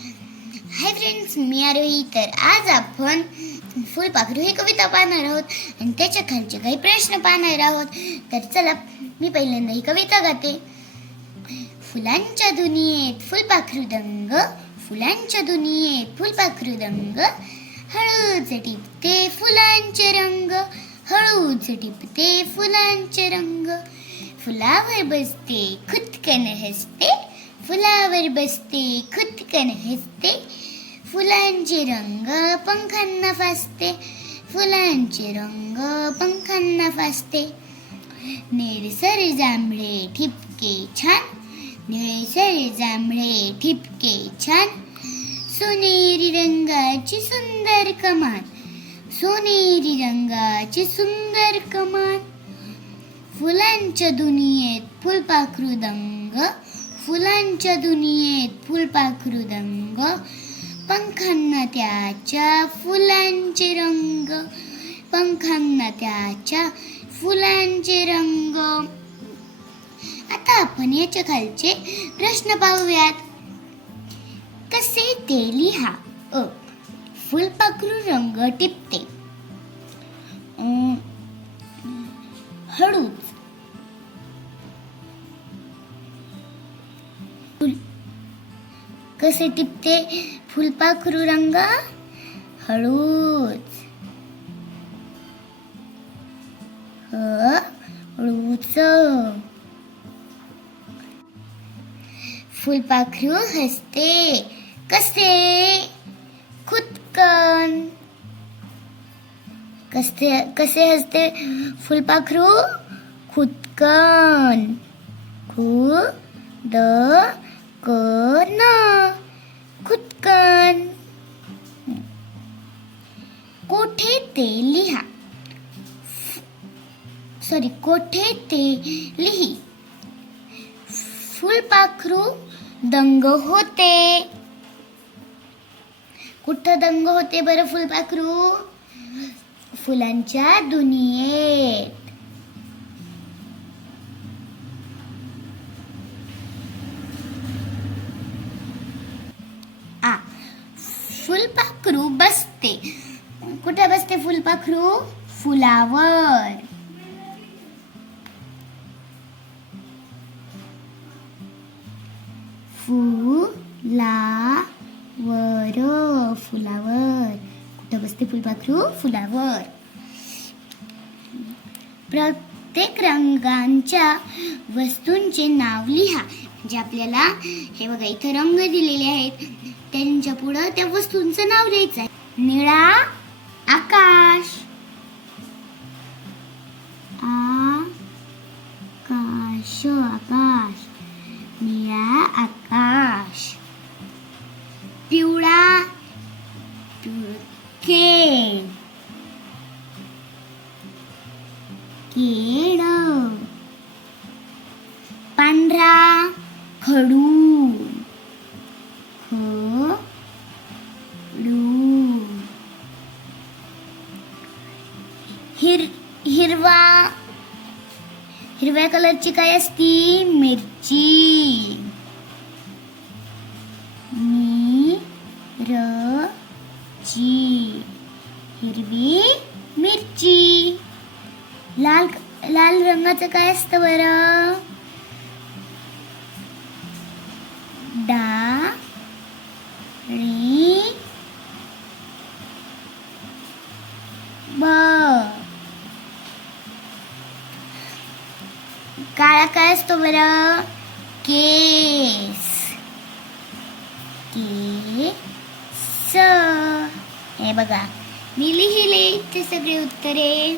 Hi friends मी आरोही. तर आज आपण फुलपाखरू ही कविता पाहणार आहोत आणि त्याच्या खालचे काही प्रश्न पाहणार आहोत. तर चला मी पहिल्यांदा ही कविता गाते. फुलांच्या दुनियेत फुलपाखरू दंग फुलांच्या दुनियेत फुलपाखरू दंग. हळूच टिपते फुलांचे रंग हळूच टिपते फुलांचे रंग. फुलावर बसते खुदकन हसते फुलावर बसते खुदकन हसते. फुलांचे रंग पंखांना फासते. फुलांचे रंग पंखांना फासते. निळसर जांभळे ठिपके छान. निळसर जांभळे ठिपके छान. सोनेरी रंगाची सुंदर कमान. सोनेरी रंगाची सुंदर कमान. फुलांच्या दुनियेत फुलपाखरू दंग. फुलांच्या दुनियेत फुलपाखरू दंग पंखांना त्याच्या फुलांचे रंग पंखांना त्याच्या फुलांचे रंग. आता आपण याच्या खालचे प्रश्न पाहूयात. कसे ते लिहा? अ. फुलपाखरू रंग टिपते. हळूच. कसे टिपते फुलपाखरू रंग हळूच. हळूच. फुलपाखरू हसते कसे? खुदकन. कसे कसे हसते फुलपाखरू खुदकन. खु द क न कोठे ते लिहा. सॉरी कोठे ते लिही. फुलपाखरू दंग होते. कुठं दंग होते बरं फुलपाखरू? फुलांच्या दुनियेत. आ फुलपाखरू बसते. कुठे बसते फुलपाखरू फुलावर. फुलावर फुलावर. कुठं बसते फुलपाखरू फुलावर. प्रत्येक रंगांच्या वस्तूंचे नाव लिहा म्हणजे आपल्याला हे बघा इथं रंग दिलेले आहेत. त्यांच्या पुढं त्या वस्तूंचं नाव लिहायचं आहे. निळा आकाश आकाश आकाश निळा आकाश पिवळा केळ केळ पांढरा खडू खडू हिर हिरवा हिरव्या कलरची काय असती? मिरची. मी र ची हिरवी मिरची. लाल लाल रंगाचं काय असतं बरं? काळा काय असतो बरं केस के स हे बघा मी लिहिले ते सगळी उत्तरे